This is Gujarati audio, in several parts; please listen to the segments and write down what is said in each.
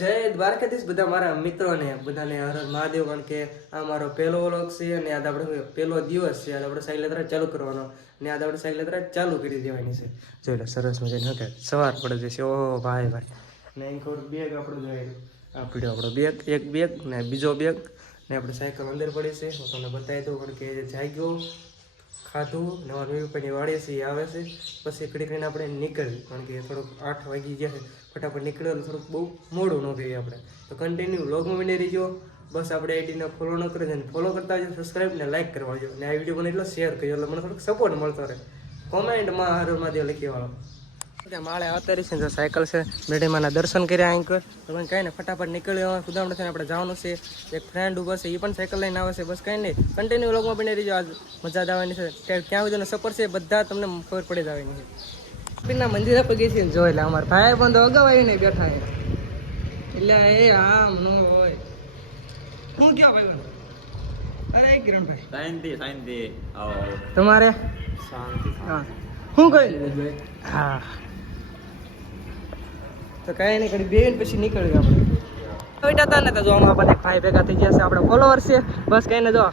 જય દ્વારકાધીશ બધા મારા મિત્રોને બધાને હર હર મહાદેવ. કારણ કે આ મારો પહેલો વ્લોગ છે અને આજ આપણે પહેલો દિવસ છે. આજ આપણે સાયકલ યાત્રા ચાલુ કરવાનો અને આજ આપણે સાયકલ યાત્રા ચાલુ કરી દેવાની છે. જોઈ લો સરસ મજાની હકે સવાર પડે જશે. ઓહો ભાઈ ભાઈ ને એક બેગ આપણું જોઈએ આ પીડ્યો આપણો બેગ, એક બેગ ને બીજો બેગ ને આપણે સાયકલ અંદર પડી છે. હું તમને બતાવી દઉં કારણ કે જાગ્યો ખાધું નવા રૂપિયાની વાળી છે એ આવે છે. પછી કડી કરીને આપણે નીકળ્યું કારણ કે થોડુંક 8 વાગી ગયા છે. ફટાફટ નીકળ્યું થોડુંક બહુ મોડું ન થયું આપણે તો કન્ટિન્યુ વ્લોગમાં બની રહીજો. બસ આપણે આઈડીને ફોલો ન કરી દે ફોલો કરતા આવજો, સબસ્ક્રાઈબ ને લાઈક કરવા આવજો ને આ વિડીયો મને એટલો શેર કરજો એટલે મને થોડોક સપોર્ટ મળતો રહે. કોમેન્ટમાં હર હર મહાદેવ લખી વાળો માળે અત્યારે છે જો સાયકલ છે મેડીમાના દર્શન કર્યા અહીં કર તમે કાંઈ ને ફટાફટ નીકળ્યો સુદામડા થઈને આપણે જવાનું છે. એક ફ્રેન્ડ ઊભો છે એ પણ સાયકલ લઈને આવે છે. બસ કાંઈ નહીં કન્ટિન્યુ વ્લોગમાં બની રહીજો. આજ મજા આવવાની છે. ક્યાં સુધીનો સફર છે બધા તમને ખબર પડી જવાની છે. પીરના મંદિરે પગી છે જો એટલે અમારા ભાઈ બંધો અગાઉ આવીને બેઠા એટલે એ આમ નો હોય. હું ક્યાં ભાઈ બંધ? અરે કિરણભાઈ શાંતિ આવો તમારે શાંતિ. હા શું કહી હા તો કાંઈ નહીં કરી બેન પછી નીકળ્યું આપણે બેઠા હતા ને તો જો અમારા બધા ભાઈ ભેગા થઈ ગયા છે. આપણે ફોલોવર છે. બસ કઈ ને જો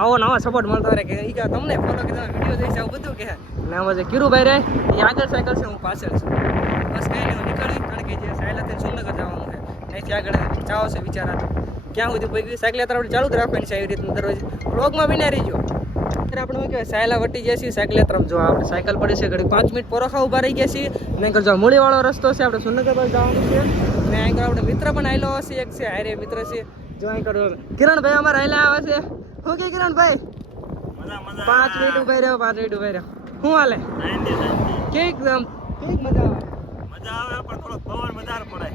આવો નવા સપોર્ટ મળતો રહે કે ઈ તમને ફોલો કે તમે વિડીયો જોઈશ આવું બધું કે અને આમાં જે કિરુભાઈ રહે એ આગળ સાયકલ છે, હું પાછળ છું. બસ કઈ નહીં હું નીકળી કારણ કે જે સાયલાથી સુરનગર જવાનું છે અહીંથી આગળ જાઓ છે વિચારા ક્યાં સુધી પગી સાયકલ યાત્રા આપણે ચાલુ જ રાખવાની છે. એવી રીતનું દરરોજ વ્લોગમાં બિના રહીજો. આપણે શું કહેવાય સાયલા વટી ગયા છીએ સાયકલ યાત્રા જો આપણે સાયકલ પડી છે ઘડી 5 મિનિટ પોરોખા ઊભા રહી ગયા છીએ ને આગળ જો મૂળીવાળો રસ્તો છે આપણે સુરનગર પર જવાનું છે ને આગળ આપણે મિત્ર પણ આવેલો હશે એક છે હારે મિત્ર છે જો આગળ કિરણભાઈ અમારે આવેલા આવે છે. શું કે કિરણભાઈ 5 મિનિટ ઉભા રહ્યો 5 મિનિટ ઉભા રહ્યો શું હાલે કેક મજા આવે પણ થોડો પવન વધારે પડે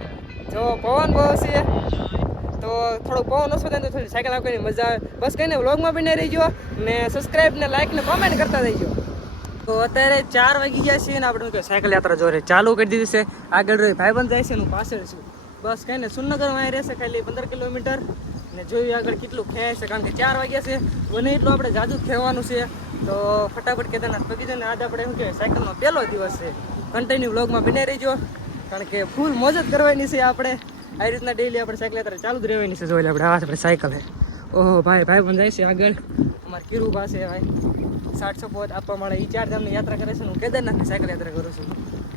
જો પવન બહુ છે તો થોડોક પવન ઓછો થાય તો થોડી સાયકલ આપવાની મજા આવે. બસ કહીને વ્લોગમાં બી નહીં રહીજો ને સબસ્ક્રાઈબ ને લાઈક ને કોમેન્ટ કરતા રહીજો. તો અત્યારે 4 વાગી ગયા છે ને આપણે સાયકલ યાત્રા જોરે ચાલુ કરી દીધી છે. આગળ ભાઈબંધ જાય છે હું પાછળ છું. બસ કહીને સુરનગરમાં અહીં રહેશે ખાલી 15 કિલોમીટર ને જોયું આગળ કેટલું ખેંચ છે કારણ કે 4 વાગ્યા છે બને એટલું આપણે જાજુ ખેવાનું છે. તો ફટાફટ કેદારનાથ પગી જાય ને આજ આપણે શું કહેવાય સાયકલનો પહેલો દિવસ છે. કન્ટિન્યુ વ્લોગમાં બને રહીજો કારણ કે ફૂલ મોજ જ કરવાની છે. આપણે આ રીતના ડેઈલી આપણે સાયકલ યાત્રા ચાલુ જ રહેવાની છે. જોઈ આપણે આ આપણે સાયકલ છે. ઓહો ભાઈ પણ જાય છે આગળ અમારે કિરુ પાસે ભાઈ 60 સપોર્ટ આપવા મળે એ 4 ધામની યાત્રા કરે છે. હું કેદારનાથની સાયકલ યાત્રા કરું છું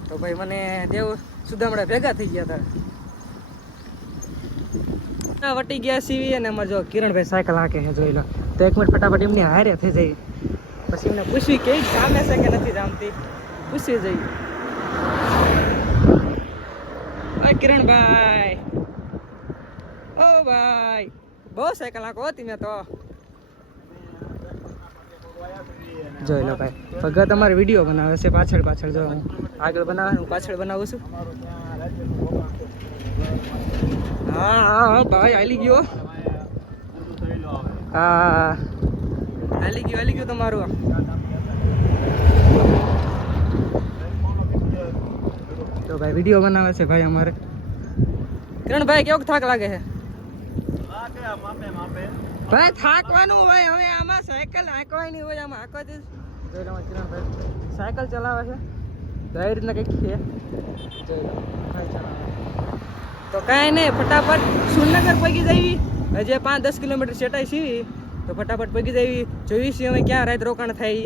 તો ભાઈ મને દેવ સુદામડા ભેગા થઈ ગયા હતા વટી ગયા સીવી અને અમારે જો કિરણભાઈ સાયકલ હાંકે છે જોઈ લો તો 1 મિનિટ ફટાફટ એમની હારે થઈ જાય પછી એમને પૂછવી કે જામે છે કે નથી જામતી પૂછવી જઈએ. કિરણભાઈ ઓ ભાઈ બહુ સાયકલ હાંકો હતી મેં તો જોઈ લો ભાઈ ભગત અમારે વિડીયો બનાવે છે પાછળ જો હું આગળ બનાવે હું પાછળ બનાવું છું. હા ભાઈ હાલી ગયો હા હાલી ગયો તમારું તો ભાઈ વિડીયો બનાવે છે ભાઈ અમારે. કિરણભાઈ કેવો થાક લાગે છે ભાઈ? થાકવાનું હોય હવે આમાં સાયકલ હાંકવાની નહીં હોય આમાં હાંકવા દઈશ. જોઈ લો કિરણભાઈ સાયકલ ચલાવે છે તો એ રીતના કંઈક છે જોઈ લો ભાઈ ચલાવે તો કાંઈ નહીં ફટાફટ સુરનગર પગી જવી. હજી 5-10 કિલોમીટર સેટાઈ સીવી તો ફટાફટ પગી જવી. જોઈશું હવે ક્યાં રાત રોકાણ થાય.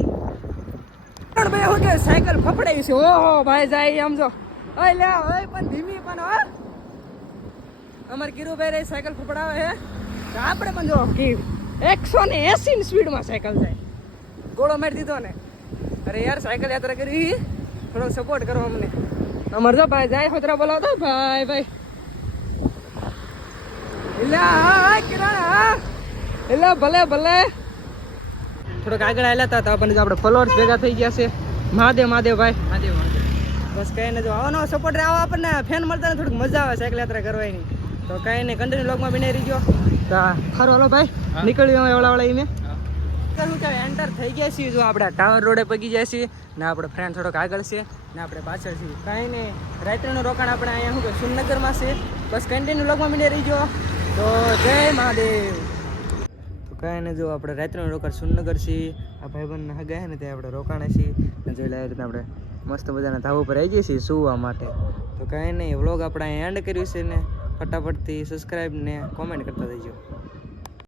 ભાઈ શું કે સાયકલ ફફડાઈ છે. ઓહો ભાઈ જાય આમ જો ઓય લે ઓય પણ ધીમી પણ હો અમારે કિરુભાઈ રે સાયકલ ફફડાવે છે તો આપણે પણ જો કે 180 ની સ્પીડમાં સાયકલ જાય. ગોળો મારી દીધો ને. અરે યાર સાયકલ યાત્રા કરી થોડો સપોર્ટ કરો અમને. અમારે જો ભાઈ જાય હોતરા બોલાવતો ભાઈ એટલે ભલે થોડોક આગળ આવેલા હતા તો આપણને આપણે ફોલોઅર્સ ભેગા થઈ ગયા છે. મહાદેવ ભાઈ મહાદેવ બસ કઈ ને જો આવો સપોર્ટ આવો આપણને ફેન મળતા ને થોડીક મજા આવે સાયકલ યાત્રા કરવાની. તો કઈ નહીં કન્ટિન્યુ વ્લોગમાં બની રહીજો. તો ખરો હલો ભાઈ નીકળ્યું એવડા મેં શું કહેવાય એન્ટર થઈ ગયા છીએ. જો આપણે ટાવર રોડે પગી જાય છીએ ને આપણે ફ્રેન્ડ થોડોક આગળ છે ને આપણે પાછળ છીએ. કાંઈ નહીં રાત્રિનું રોકાણ આપણે અહીંયા શું કે સુરનગરમાં છે. બસ કન્ટિન્યુ વ્લોગમાં બની રહીજો. તો જય મહાદેવ. તો કાંઈ નહીં જો આપણે રાત્રિનું રોકાણ સુરનગર છીએ. આ ભાઈબંધને હગાય ને ત્યાં આપણે રોકાણે છીએ જોઈ લે રીતે આપણે મસ્ત મજાના ધાબા ઉપર આવી જઈએ છીએ સુવા માટે. તો કાંઈ નહીં, વ્લોગ આપણે અહીંયા એન્ડ કર્યું છે ને. ફટાફટથી સબસ્ક્રાઈબ ને કોમેન્ટ કરતા જજો.